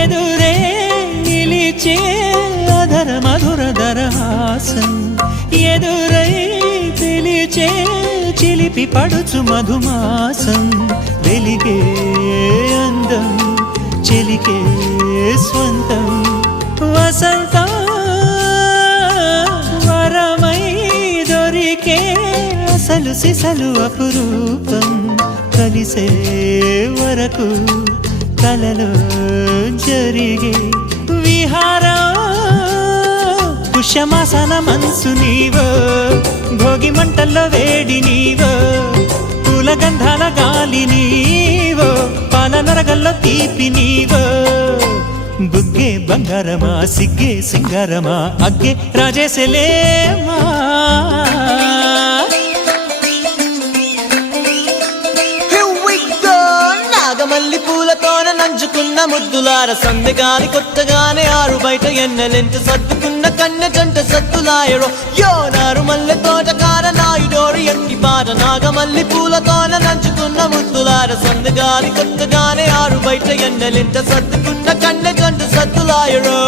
ఎదురే నిలిచే అధర మధుర దరహాసం ఎదురై పిలిచే చిలిపి పడుచు మధుమాసం వెలిగే అందం చెలికే స్వంతం వసంతం వరమై దొరికే అసలు సిసలు అపురూపం కలిసే వరకు కలలో జరిగే విహారం పుష్యమాసన మనసు నీవో భోగి మంటల్లో వేడి నీవో పూల గంధాల గాలి నీవో పాల నరగల్లో తీపి నీవో బుగ్గే బంగారమా సిగ్గే సింగారమా అగ్గే రాజేసలేమా మల్లి పూలతోన నంచుకున్న ముద్దులార సందెగాని కొత్తగానే ఆరు బయట ఎన్నెలెంట సర్దుకున్న కన్నె జంట సత్తులాయరో యోనారు మల్లె తోటకార నాయుడోరు ఎట్టి పాట నాగమల్లి పూలతోన నంచుకున్న ముద్దులార సందెగాని కొత్తగానే ఆరు బయట ఎన్నెలెంట సర్దుకున్న కన్నె జంట సత్తులాయరో